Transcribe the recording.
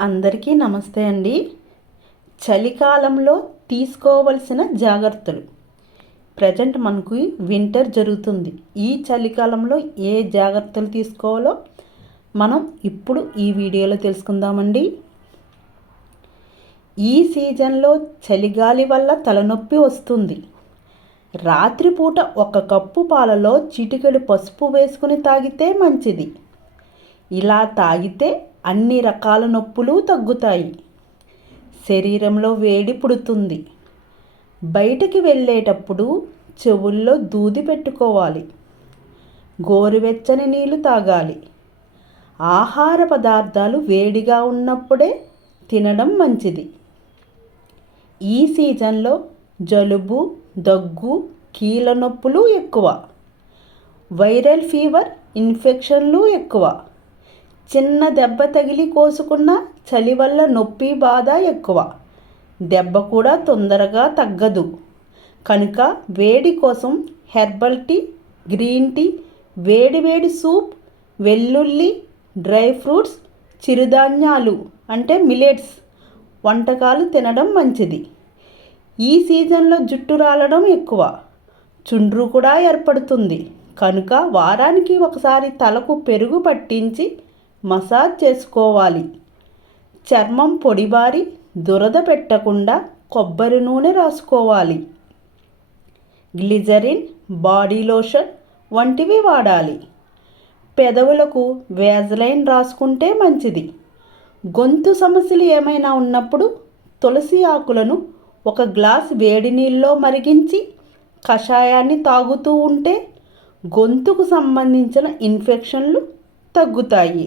అందరికీ నమస్తే అండి. చలికాలంలో తీసుకోవలసిన జాగ్రత్తలు. ప్రజెంట్ మనకు వింటర్ జరుగుతుంది. ఈ చలికాలంలో ఏ జాగ్రత్తలు తీసుకోవాలో మనం ఇప్పుడు ఈ వీడియోలో తెలుసుకుందామండి. ఈ సీజన్లో చలిగాలి వల్ల తలనొప్పి వస్తుంది. రాత్రిపూట ఒక కప్పు పాలలో చిటికెడు పసుపు వేసుకుని తాగితే మంచిది. ఇలా తాగితే అన్ని రకాల నొప్పులు తగ్గుతాయి. శరీరంలో వేడి పుడుతుంది. బయటికి వెళ్ళేటప్పుడు చెవుల్లో దూది పెట్టుకోవాలి. గోరువెచ్చని నీళ్ళు తాగాలి. ఆహార పదార్థాలు వేడిగా ఉన్నప్పుడే తినడం మంచిది. ఈ సీజన్లో జలుబు దగ్గు కీళ్ళ నొప్పులు ఎక్కువ. వైరల్ ఫీవర్ ఇన్ఫెక్షన్లు ఎక్కువ. చిన్న దెబ్బ తగిలి కోసుకున్న చలి వల్ల నొప్పి బాధ ఎక్కువ. దెబ్బ కూడా తొందరగా తగ్గదు. కనుక వేడి కోసం హెర్బల్ టీ గ్రీన్ టీ వేడివేడి సూప్ వెల్లుల్లి డ్రై ఫ్రూట్స్ చిరుధాన్యాలు అంటే మిలెట్స్ వంటకాలు తినడం మంచిది. ఈ సీజన్లో జుట్టు రాలడం ఎక్కువ. చుండ్రు కూడా ఏర్పడుతుంది. కనుక వారానికి ఒకసారి తలకు పెరుగు పట్టించి మసాజ్ చేసుకోవాలి. చర్మం పొడిబారి దురద పెట్టకుండా కొబ్బరి నూనె రాసుకోవాలి. గ్లిజరిన్ బాడీ లోషన్ వంటివి వాడాలి. పెదవులకు వేజలైన్ రాసుకుంటే మంచిది. గొంతు సమస్యలు ఏమైనా ఉన్నప్పుడు తులసి ఆకులను ఒక గ్లాస్ వేడి నీళ్ళలో మరిగించి కషాయాన్ని తాగుతూ ఉంటే గొంతుకు సంబంధించిన ఇన్ఫెక్షన్లు తగ్గుతాయి.